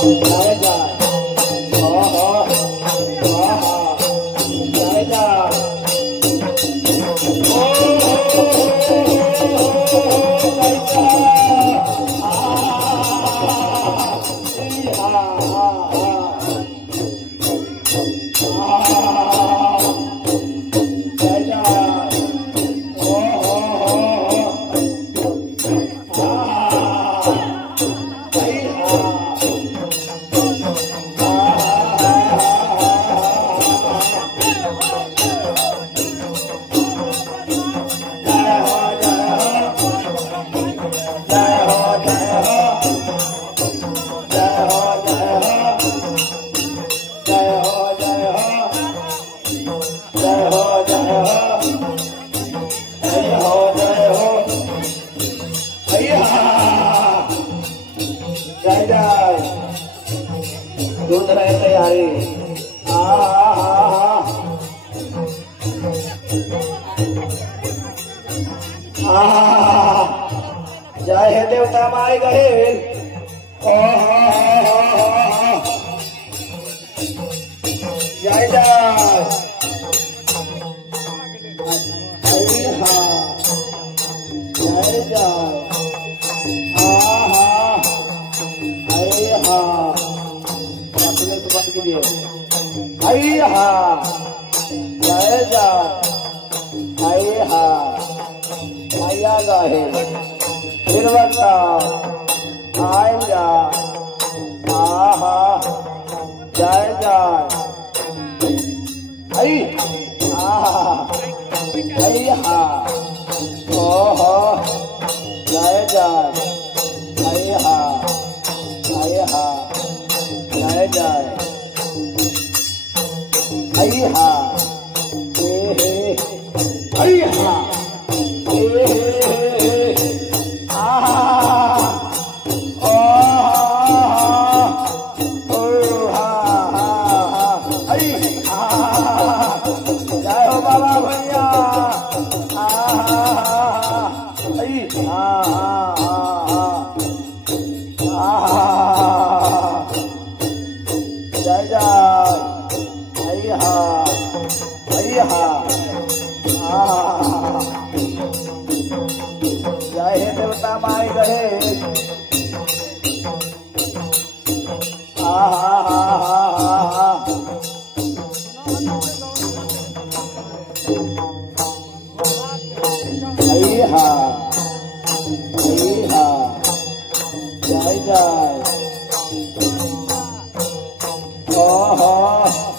जय जय हो जय जय दूध रहे तैयारी जय हे देवता माय गहे जय जय जय जय जय जय मैया गाहे हिरवता आय जा जय जय ओहो जय जय जय जय जय हो बाबा भैया जय जय हे देवता माय गहे जय जय